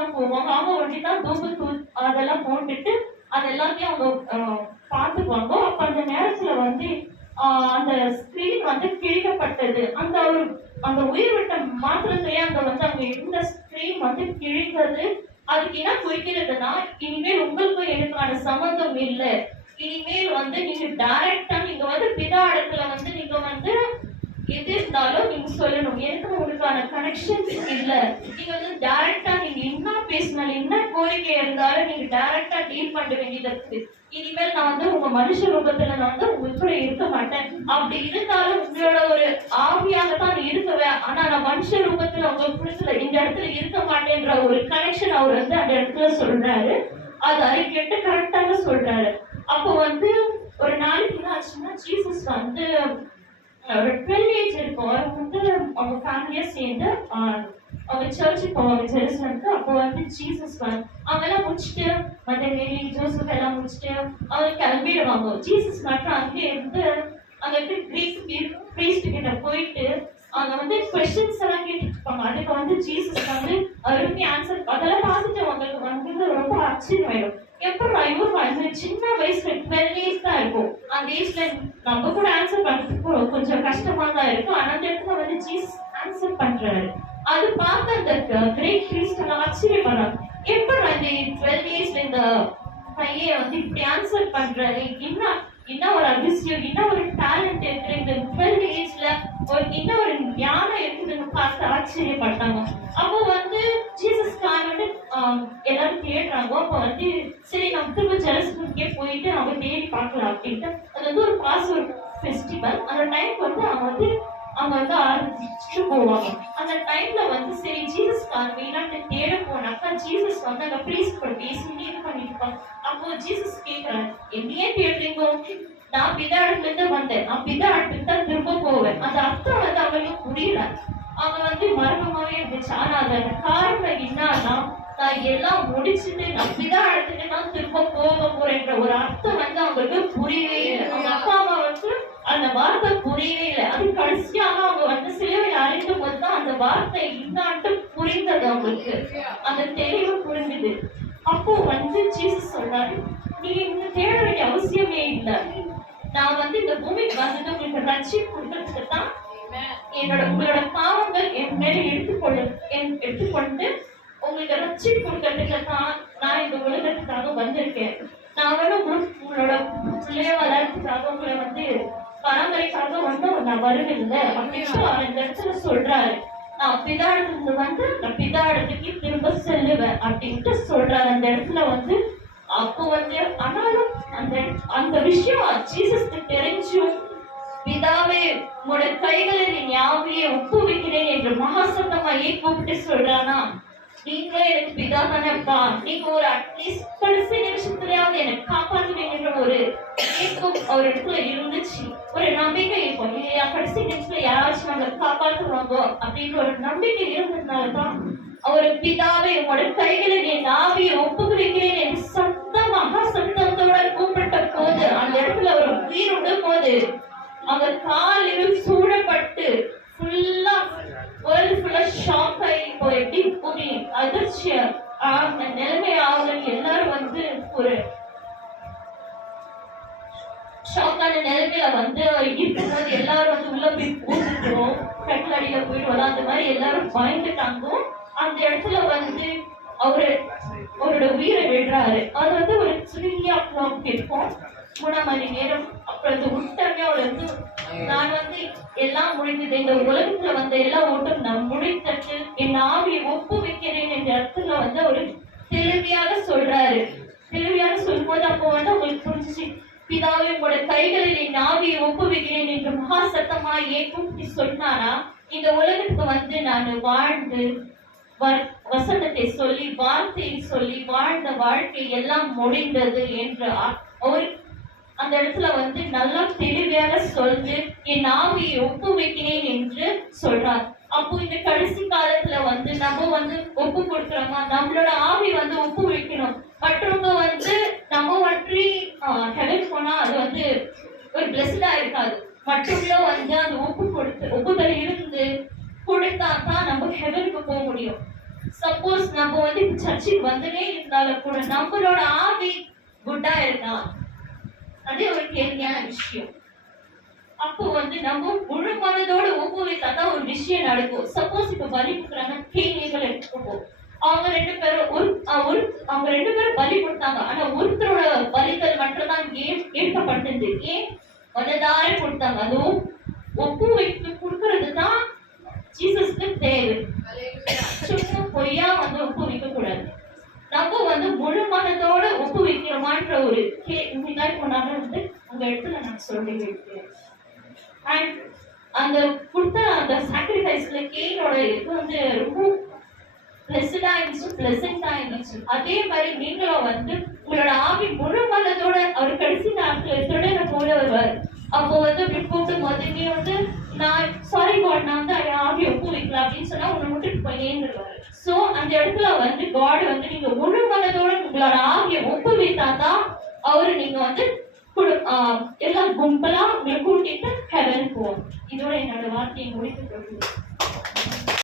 தான் போவாங்க. அவங்க ஒண்டிதான் தூள் அதெல்லாம் போட்டுட்டு அது எல்லாத்தையும் அவங்க பார்த்துக்குவாங்க. அப்ப அந்த நேரத்துல வந்து அந்த ஸ்கிரீன் வந்து கிழிக்கப்பட்டது. அந்த உயிர் விட்ட மாத்திரத்திலேயே அங்க இருந்த ஸ்கிரீன் வந்து கிழிந்தது. அதுக்கு என்ன குறிக்கிறதுனா, இனிமேல் உங்களுக்கும் எனக்கான சம்பந்தம் இல்லை. இனிமேல் வந்து நீங்க டைரக்டா நீங்க வந்து பிதா இடத்துல வந்து நீங்க வந்து எது இருந்தாலும் நீங்க சொல்லணும். எனக்கு உங்களுக்கான கனெக்ஷன்ஸ் இல்ல. நீங்க வந்து டைரக்டா நீங்க என்ன பேசினாலும் என்ன கோரிக்கை இருந்தாலும் நீங்க டைரக்டா டீல் பண்ண வேண்டியது இருக்கு. இனிமேல் நான் வந்து உங்க மனுஷ ரூபத்துல நான் வந்து உங்க கூட இருக்க மாட்டேன். அப்படி இருந்தாலும் உங்களோட ஒரு ஆவியாக தான் இருக்குவேன். ஆனா நான் மனுஷ ரூபத்துல உங்க புரிசுல இந்த இடத்துல இருக்க மாட்டேன்ற ஒரு கனெக்ஷன் அவர் வந்து அந்த இடத்துல சொல்றாரு. அது அதை கேட்டு கரெக்டாக சொல்றாரு. அப்போ வந்து ஒரு நாளைக்கு என்ன ஆச்சுன்னா, ஜீசஸ் வந்து ஒரு 12 ஏஜ் இருக்கும். அவங்க வந்து அவங்க ஃபேமிலியா சேர்ந்து அவங்க சர்ச்சுக்கு போவாங்க ஜெருசலம்க்கு. அப்போ வந்து ஜீசஸ் வந்து அவங்க எல்லாம் முடிச்சுட்டு மற்ற மேரி ஜோசப் எல்லாம் முடிச்சுட்டு அவங்க கிளம்பிடுவாங்க. ஜீசஸ் மட்டும் அங்கே இருந்து அங்க கிரீக் பிரீஸ்ட் கிட்ட போயிட்டு அங்க வந்து கொஸ்டின்ஸ் எல்லாம் கேட்டுட்டு இருப்பாங்க. அதுக்கு வந்து ஜீசஸ் வந்து அருமையா ஆன்சர் அதெல்லாம் பார்த்துட்டு அவங்களுக்கு வந்து ரொம்ப ஆச்சரியமாயிடும். எப்படா இவரு சின்ன வயசுல 12 இயர்ஸ் தான் இருக்கும். அந்த ஏஜ்ல நம்ம கூட ஆன்சர் பண்றதுக்கு கொஞ்சம் கஷ்டமா தான் இருக்கும். ஆனா அந்த இடத்துல வந்து ஜீசஸ் ஆன்சர் பண்றாரு. அது பார்த்து அந்த கிரேட் பிரீஸ்ட் எல்லாம் ஆச்சரியப்படுறாங்க. எப்படா இந்த 12 இயர்ஸ்ல இந்த பையன் வந்து இப்படி ஆன்சர் பண்றாரு, என்ன ஒரு அதிசயம், என்ன ஒரு டேலண்ட் இருக்கு இந்த 12 ஏஜ்ல, என்ன ஒரு ஞானம் இருக்குதுன்னு பார்த்து ஆச்சரியப்பட்டாங்க. அப்போ வந்து ஜீசஸ் வந்து எல்லாரும் தேடுறாங்க. அப்போ வந்து சரி நம்ம திரும்ப ஜெருசலம்க்கே போயிட்டு அவங்க தேடி பார்க்கலாம் அப்படின்ட்டு. அது வந்து ஒரு பாஸ்வேர்ட் ஃபெஸ்டிவல். அந்த டைம் வந்து அவங்க வந்து ஆரம்பிச்சுட்டு போவாங்க. அந்த டைம்ல வந்து சரி ஜீசஸ் வீணாட்டு தேட போனாக்கா ஜீசஸ் வந்து அங்க பிரீஸ்ட் கூட பேசி இது பண்ணிட்டு இருப்பாங்க. அப்போ ஜீசஸ் கேட்கிறாரு, என்னையே தேடுறீங்க? நான் பிதா இடத்துல இருந்து வந்தேன், நான் பிதா இடத்துக்கு தான் திரும்ப போவேன். அந்த அர்த்தம் வந்து அவங்களுக்கு புரியல. அவங்க வந்து மர்மமாவே இருந்துச்சு. ஆனா அதோட காரணம் என்னன்னா, நான் எல்லாம் முடிச்சுட்டு நான் பிதா இடத்துக்கு தான் திரும்ப போக போறேன்ற ஒரு அர்த்தம் வந்து அவங்களுக்கு புரியவே இல்லை. அவங்க அப்பா அம்மா வந்து அந்த வார்த்தை புரியவே இல்லை. அது கடைசியாக அவங்க வந்து சிலுவையில் அறிந்தும் போது தான் அந்த வார்த்தை இன்னாட்டு புரிந்தது. அவங்களுக்கு அந்த தெளிவு புரிஞ்சுது. அப்போ வந்து ஜீசஸ் சொல்றாரு, நீங்க இங்க தேட வேண்டிய அவசியமே இல்லை. நான் வந்து இந்த பூமிக்கு வந்தது உங்களுக்கு ரட்சிப்பு கொடுக்கறதுக்கு தான். உங்களோட பாவங்கள் என் மேல எடுத்துக்கொண்டு உங்களுக்கு ரட்சிப்பு கொடுக்கறதுக்கு தான் நான் இந்த உலகத்துக்காக வந்திருக்கேன். நான் வந்து உங்களோட பிள்ளைய வளர்றதுக்காக உங்களை வந்து பரம்பரைக்காக வந்து நான் வருவில்லை அப்படின்னு அவர் இந்த இடத்துல சொல்றாரு. நான் பிதா இடத்துல வந்து நான் பிதா இடத்துக்கு திரும்ப செல்லுவேன் அப்படின்ட்டு சொல்றாரு அந்த இடத்துல வந்து. அப்போ வந்து ஆனாலும் அந்த விஷயம் ஜீசஸ்க்கு தெரிஞ்சும், பிதாவே உங்களோட கைகளில் என் ஆவியை ஒப்புவிக்கிறேன் என்று மகாசத்தமா ஏன் கூப்பிட்டு சொல்றானா, நீங்களே எனக்கு பிதா தானேப்பா, நீங்க ஒரு அட்லீஸ்ட் கடைசி நிமிஷத்துலயாவது எனக்கு காப்பாற்றுவீங்க என்ற ஒரு ஏக்கம் ஒரு இடத்துல இருந்துச்சு. ஒரு நம்பிக்கை இருக்கும் இல்லையா, கடைசி நிமிஷத்துல யாராச்சும் நம்ம காப்பாற்றுவாங்க அப்படின்ற ஒரு நம்பிக்கை இருந்ததுனாலதான் அவர் பிதாவை உங்களோட கைகளில் என் ஆவியை ஒப்புவிக்கிறேன் என்று சத்தமாக சத்தத்தோட கூப்பிட்ட போது அந்த இடத்துல ஒரு உயிர் விடும் போது அவர் காலில் சூழப்பட்டு ஃபுல்லா வேர்ல்ட் ஃபுல்லா ஷாக் ஆகி இப்போ எப்படி ஒரு அதிர்ச்சியம் அந்த நிலைமை ஆகுதுன்னு எல்லாரும் வந்து ஒரு ஷாக்கான நிலைமையில வந்து இருக்கும்போது எல்லாரும் வந்து உள்ள போய் பூந்துட்டோம், கட்டில் அடியில போயிடுவோம். அந்த மாதிரி எல்லாரும் பயந்துட்டாங்க. அந்த இடத்துல வந்து அவரோட உயிரை விடுறாரு. அது வந்து ஒரு 3 o'clock இருக்கும், 3 மணி நேரம். அப்புறம் அந்த விட்டமே அவர் வந்து நான் வந்து எல்லாம் முடிந்தது, இந்த உலகத்துல வந்த எல்லா ஓட்டம் நான் முடித்தட்டு என் ஆவியை ஒப்புவிக்கிறேன் என்ற இடத்துல வந்து அவரு தெளிவியாக சொல்றாரு. தெளிவியாக சொல்லும்போது அப்போ வந்து அவங்களுக்கு புரிஞ்சிச்சு, பிதாவே உங்களோட கைகளில் என் ஆவியை ஒப்புவிக்கிறேன் என்று மகா சத்தமா ஏற்படுத்தி சொன்னாரா, இந்த உலகத்துக்கு வந்து நான் வாழ்ந்து வசனத்தை சொல்லி வார்த்தையை சொல்லி வாழ்ந்த வாழ்க்கை எல்லாம் முடிந்தது என்று அவர் அந்த இடத்துல வந்து நல்லா தெளிவாக சொல்லி என் ஆவியை ஒப்புவிக்கிறேன் என்று சொல்றார். அப்போ இந்த கடைசி காலத்துல வந்து நம்ம வந்து ஒப்பு கொடுக்குறோமா, நம்மளோட ஆவி வந்து ஒப்பு வைக்கணும். மற்றவங்க வந்து நம்ம வற்றி ஹெல்ப் போனா அது வந்து ஒரு பிளஸ்டா இருக்காது. மற்றவங்கள வந்து அந்த ஒப்புதல் இருந்து கொடுத்தா தான் நம்ம ஹெவனுக்கு போக முடியும். சப்போஸ் நம்ம வந்து சர்ச்சுக்கு வந்துட்டே இருந்தாலும் கூட நம்மளோட ஆவி குட்டா இருக்கலாம். அதே ஒரு கேள்வியான விஷயம். அப்போ வந்து நம்ம முழு மனதோட ஒப்புவித்தாதான் ஒரு விஷயம் நடக்கும். சப்போஸ் இப்ப பலி கொடுக்குறாங்க, கேள்விகள் எடுத்துக்கோ. அவங்க ரெண்டு பேரும் பலி கொடுத்தாங்க. ஆனா ஒருத்தரோட பலிகள் மட்டும்தான் ஏற்கப்பட்டது. ஏன்? மனதார கொடுத்தாங்க. அதுவும் ஒப்புவித்து கொடுக்கறது தான் ஜீசஸ்க்கு தேவை. சும்மா பொய்யா வந்து ஒப்புவிக்க கூடாது. நம்ம வந்து முழு மனதோட ஒப்புவிக்கிறோமான்ற ஒரு முன்னாடி போனாலும் வந்து அந்த இடத்துல நான் சொல்லி வைக்கிறேன். அண்ட் அந்த கொடுத்த அந்த சாக்ரிஃபைஸ்ல கேனோட இது வந்து ரொம்ப பிளசண்டா இருந்துச்சு. அதே மாதிரி நீங்களும் வந்து உங்களோட ஆவி முழு மனதோட அவர் கடைசி நாட்கள் திருடனை போல வருவார். அப்போ வந்து அப்படி கூப்பிடும் போது நீ வந்து நான் சாரி காட், நான் வந்து ஆவி ஒப்புவிக்கலாம் அப்படின்னு சொன்னா உன்னை விட்டுட்டு போயிடுவாரு. சோ அந்த இடத்துல வந்து காட் வந்து நீங்க முழு மனதோட உங்களோட ஆவியை ஒப்புவித்தாதான் அவரு நீங்க வந்து எல்லாம் கும்பலா உங்களை கூட்டிட்டு ஹெவன் போவோம். இதோட என்னோட வார்த்தையை முடித்துக் கொள்கிறேன்.